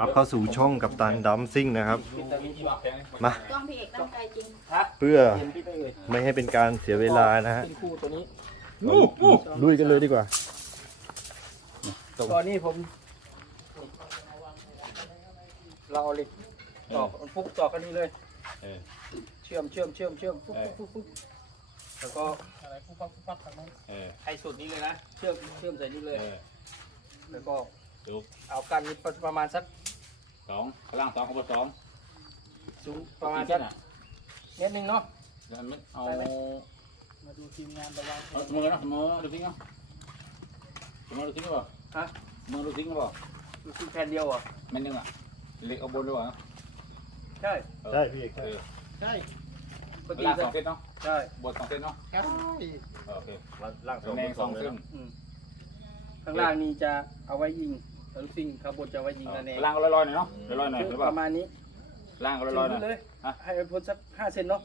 รับเข้าสู่ช่องกับตันดัมซิ่งนะครับ มาต้องพี่เอกตั้งใจจริงเพื่อเห็นพี่ไปเอ่ยไม่ให้เป็นการเสียเวลานะฮะเป็นคู่ตัวนี้ลุยกันเลยดีกว่าตอนนี้ผม เราเอาเหล็กตอกมันฟุกตอกกันนี้เลยเออเชื่อมเชื่อมเชื่อมเชื่อมฟุกฟุกฟุกฟุกแล้วก็อะไรฟุกฟักฟุกฟักทางนั้นเออให้สุดนี้เลยนะเชื่อมเชื่อมใส่นี่เลยเออแล้วก็ดูเอากันนี้ประมาณสัก สองข้างล่างสองข้างบนสองสูงประมาณกี่สักเส้นอะเมตรหนึ่งเนาะ เดี๋ยวมันเอาได้ไหม มาดูทีมงานระวังเอามือนะมือดูทิ้งเอามือดูทิ้งก็เปล่าฮะมือดูทิ้งก็เปล่าดูทีมแผ่นเดียวเหรอะแม่นหนึงอะเล็กเอาบนด้วยวะใช่ใช่พี่เอกเออใช่ปกข้างติล่างจะสองเส้นเนาะใช่บนสองเส้นเนาะใช่เออโอเคล่างสองแรงสองเส้นอืมข้างล่างนี่จะเอาไว้ยิง แล้วลูกซิ่งข้างบนจะเอาไว้ยิงเออนั่นเองข้างล่างก็ลอยๆหน่อยเนาะลอยๆหน่อยหรือเปปล่าระมาณนี้ล่างก็ลถึอยๆหน่งอย เลยฮะ ให้มันพ้นสักห้าเซนเนาะ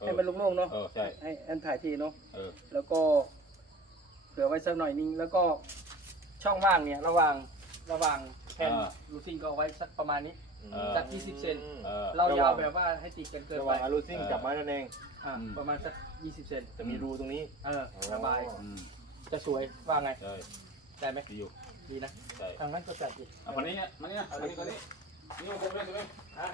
เอให้อมันโล่งๆเนาะเออใช่ให้แอนถ่ายทีเนาะเออแล้วก็เหลือไว้สักหน่อยนึงแล้วก็ช่องว่างเนี่ย ระหว่างระหว่างแผ่นลูกซิ่งก็เอาไว้สักประมาณนี้ เออ สัก20เซน เออ เรายาวแบบว่าให้ติดกันเกินระหไปว่างอารูซิ่งกับไม้ระแนงอ่าอืม ประมาณสัก20เซนจะมีรูตรงนี้ เออสบายอืมจะสวยว่าไง ใช่ได้ไหมดีอยู่ ดีนะใช่ทางนั้นก็จัดอีกเอาคนนี้เนี่ยมานี่นะคนนี้คนนี้นี่มันกบเลยใช่ไหมฮะ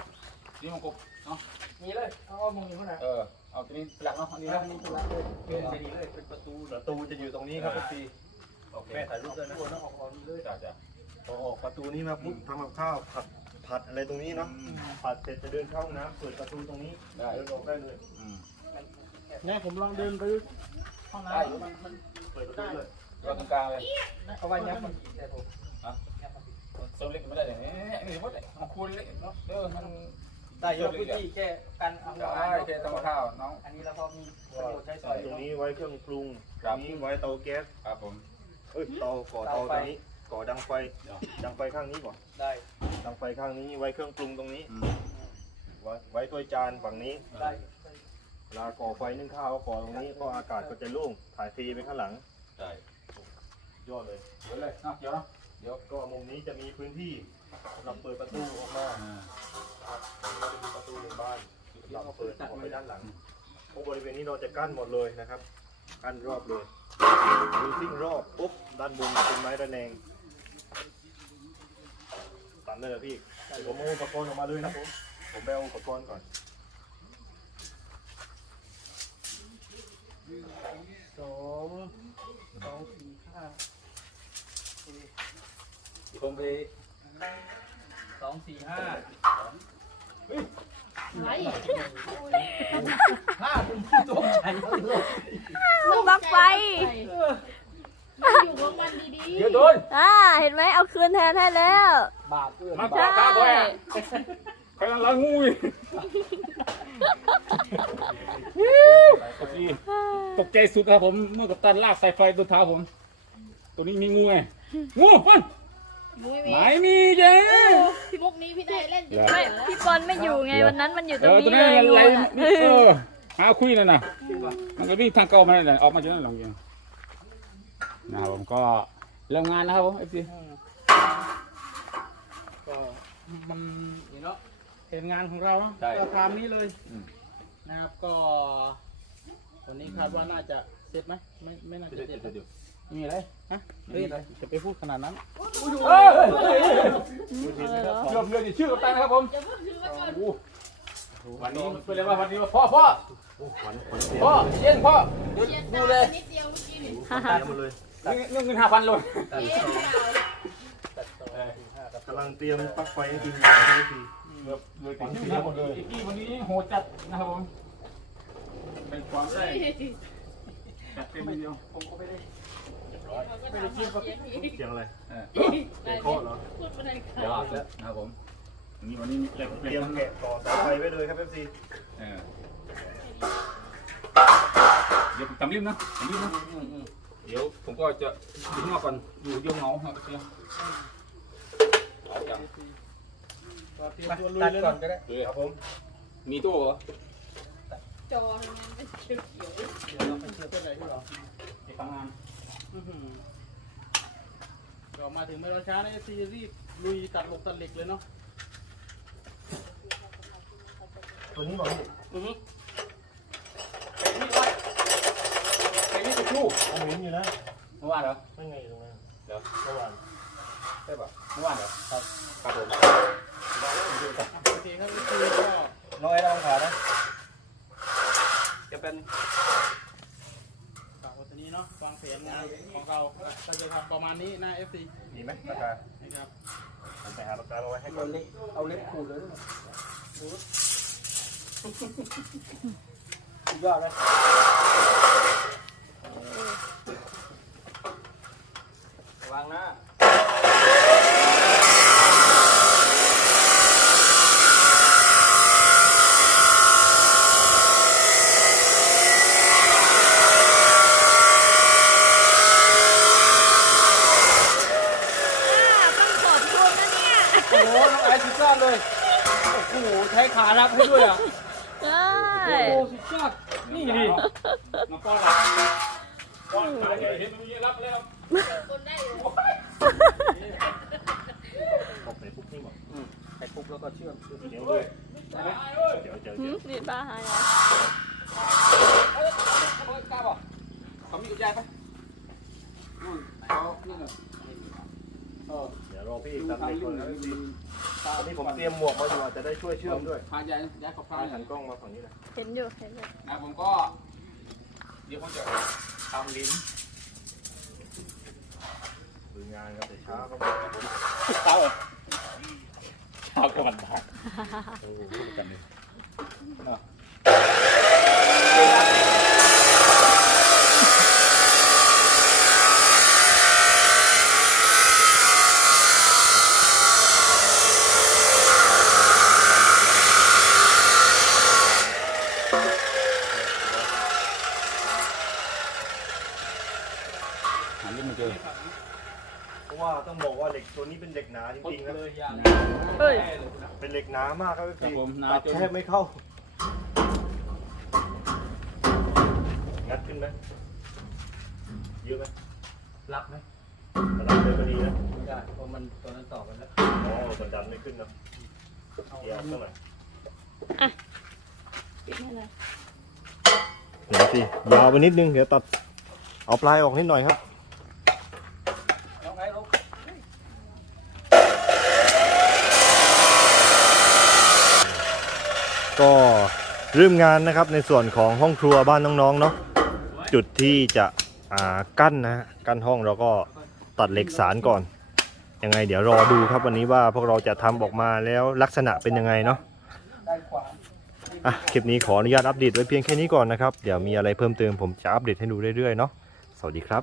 นี่มันกบเนาะมีเลยเอาเอามุมนี้เขาหน่อยเออเอาตัวนี้หลักเนาะอันนี้นี่นะนะนี่เป็นร้านเลยเป็นจะดีเลยเป็นประตูประตูจะอยู่ตรงนี้ครับพี่โอเคแม่ถ่ายรูปด้วยนะตัวน้องออกออกนี่เลยจ้าจ้าพอออกประตูนี้มาปุ๊บทำกับข้าวผัดผัดอะไรตรงนี้เนาะผัดเสร็จจะเดินเข้าห้องน้ำเปิดประตูตรงนี้ได้เดินออกได้เลยอืมเนี่ยผมลองเดินไปห้องน้ำมันมันเปิดประตูเลยเราตรงกลางเลยเอาไว้ยับมันแต่ผมโซเล็กไม่ได้เลยนี่หมดเลยของคุณเล็กเนาะเออมันได้ยกพื้นที่แค่กันเอาได้แค่ทำข้าวน้องอันนี้เราพอมีประโยชน์ใช้สอยตรงนี้ไว้เครื่องปรุงตรงนี้ไว้เตาแก๊สครับผมเอ้ยเตาก่อเตาตรงนี้ก่อดังไฟดังไฟข้างนี้ก่อนได้ดังไฟข้างนี้ไว้เครื่องปรุงตรงนี้ ไว้ไว้ถ้วยจานฝั่งนี้ได้เวลาก่อไฟนึ่งข้าวก่อตรงนี้ก็อากาศก็จะโล่งถ่ายฟรีไปข้างหลังได้ ยอดเลยเดี๋ยวเลยเนาะเดี๋ยวเนาะเดี๋ยวก็มุมนี้จะมีพื้นที่สำหรับเปิดประตูออกมาอ่าจะมีประตูในบ้านสำหรับเปิดออกไปด้านหลังพวกบริเวณนี้เราจะกั้นหมดเลยนะครับกั้นรอบเลยมีซิ่งรอบปุ๊บด้านบนเป็นไม้ระแนงตัดเลยเหรอพี่เดี๋ยวผมเอาอุปกรณ์ออกมาเลยนะผมผมไปเอาอุปกรณ์ก่อน สองสองสี่ห้า ผมไปสองสี่ห้าไรห้าคุณผู้ตกใจเลยปลั๊กไฟอยู่ของมันดีเดี๋ยวโดนอ่าเห็นไหมเอาคืนแทนให้แล้ว บาปเพื่อนมาบาปาปกตาบ่อยอะใครกำลังงูอยู่พี่ตกใจสุดครับผมเมื่อกับตันลากสายไฟตัวเท้าผม ตัวนี้มีงูไงงูมันๆมุ้ย ไหนมีมีเจ้พี่มุกนี้พี่ได้เล่นจริงเหรอไม่เหรอพี่บอลไม่อยู่ไงวันนั้นมันอยู่ตเอรงอตัวนี้นั้นเลยอะไรงูอะเออหาคุยนั่นน่ะ มันก็วิ่งทางเก่ามาเลยออกมาจากนั้นหลังยังนะครับผมก็เริ่มงานนะครับผมเอฟซีก็มันนี่เนาะเห็นงานของเราเนาะใช่ก็ตามนี้เลยอืม นะครับก็วันนี้คาดว่าน่าจะเสร็จไหมไม่ไม่น่าจะเดี๋ยวเสร็จเดี๋ ยวเดี๋ยวมีอะไรฮะเฮ้ยจะไปพูดขนาดนั้นเฮ้ยเรื่องเรื่องชื่อกับตันนะครับผมอย่าเพิ่งถือไว้ก่อนวันนี้เป็นอะไรวะวันนี้ว่าพ่อพ่อขวัญขวัญเสียพ่อเย็นพ่อเดี๋ยวเชียร์ดูตาเลยนิดเดียวเมื่อกี้นี่ฮ่าฮ่าเตรียมหมดเลยเงินเงินห้าพันเลยเอ๊ะเรากำลังเตรียมปลั๊กไฟให้ทีมงานให้ทีเลยติดชื่อนะหมดเลยอีกทีวันนี้โหดจัดนะครับผมเป็นความได้จัดเต็มทีเดียวผมก็ไม่ได้ ไม่ได้คิดว่าเสียงอีกเสียงอะไรเออเสียงเคาะเหรอพูดไม่ได้เดี๋ยวแล้วนะครับผมนี่วันนี้เล็กเตรียมแกะต่อสายไฟไว้เลยครับเอฟซีเออเดี๋ยวตำริมนะตำริมนะเดี๋ยวผมก็จะอยู่ข้างนอกก่อนอยู่ยงเหงาครับเชียวเอาจังก็เตรียมตัวลุยเลยก่อนก็ได้ครับผมมีตู้เหรอจอทำงานเป็นเขียวเดี๋ยวเราไปเชื่อตัวไหนที่หรอที่ทำงานอื้อหือ ก็มาถึงไม่รอช้านะซีรีส์ลุยตัดลงตัดเหล็กเลยเนาะตัวนี้บอกพี่อือฮึไอ้นี่ไว้ไอ้นี่ตัวผู้ผมเห็นอยู่นะเมื่อวานเหรอไม่ไงอยู่ตรงนั้นเดี๋ยวเมื่อวานใช่ป่ะเมื่อวานเหรอครับครับผมโอเคครับนี่คือก็น้องไอ้ระวังขานะจะเป็นฝากไว้ ตัวนี้เนาะวางแผนงานของเราก็จะทำประมาณนี้หน้า FC ดีไหมปากกานะครับผมไปหาปากกามาไว้ให้ก่เอาอนเล็กเอาเล็กขูดเลยดูสุดยอดเลยวางหน้า ต้องขอบคุณนะเนี่ย โอ้โหน้องไอซ์สุดยอดเลย โอ้โห ใช้ขารับให้ด้วยอะ ใช่โอ้โหสุดยอด นี่ดิน้องป้อนรับป้อนขาใหญ่เห็นมันมีรับแล้วคนได้อยู่บอกไปปุ๊บนี่บอกอืมไข่ปุ๊บแล้วก็เชื่อมเดี๋ยวด้วยเดี๋ยวเดี๋ยวหืเดี๋ยวมนี่ป้าหายอะเขากล้าบอกเขามีกุญแจปะนู่นเขานี่นน่ะ เออเดี๋ยวรอพี่ดูตัดทางเล็กยุ่ก่องนนะดูพี่ตาตอนนี้ผมเตรียมหมวกมาอยู่อาจจะได้ช่วยเชื่อมด้วยพาย้ายย้ายขอบพาให้หัหันนกล้องมาฝั่งนี้นะเห็นอยู่เห็นอยู่นะผมก็ เดี๋ยวผมจะทำลิ้นดูงานครับแต่ช้าก็เช้าเหรอเช้าก่อนบ่ายโอ้โหพูดกันเลย เนาะหาลิ้นมาเจอเพราะว่าต้องบอกว่าเหล็กตัวนี้เป็นเหล็กหนาจริงๆนะเลยยาเฮ้ยเป็นเหล็กหนามากครับครับพี่ผมหนาตัดจนแทบไม่เข้างัดขึ้นไหมเยอะไหมรับไหมระดับเลยพอดีนะไม่ได้เพราะมันตอนนั้นต่อกันแล้วอ๋อมันดันไม่ขึ้นเนอะเอาเดี๋ยวเท่าไหร่ปิดให้เลยเดี๋ยวสิยาวไปนิดนึงเดี๋ยวตัดเอาปลายออกนิดหน่อยครับ น้องไอ้ลูก ก็เริ่มงานนะครับในส่วนของห้องครัวบ้านน้องๆเนาะจุดที่จะอ่ากั้นนะกั้นห้องเราก็ตัดเหล็กสารก่อนยังไง เดี๋ยวรอดูครับวันนี้ว่าพวกเราจะทำออกมาแล้วลักษณะเป็นยังไงเนาะอะคลิปนี้ขออนุญาตอัปเดตไว้เพียงแค่นี้ก่อนนะครับ เดี๋ยวมีอะไรเพิ่มเติมผมจะอัปเดตให้ดูเรื่อยๆเนาะสวัสดีครับ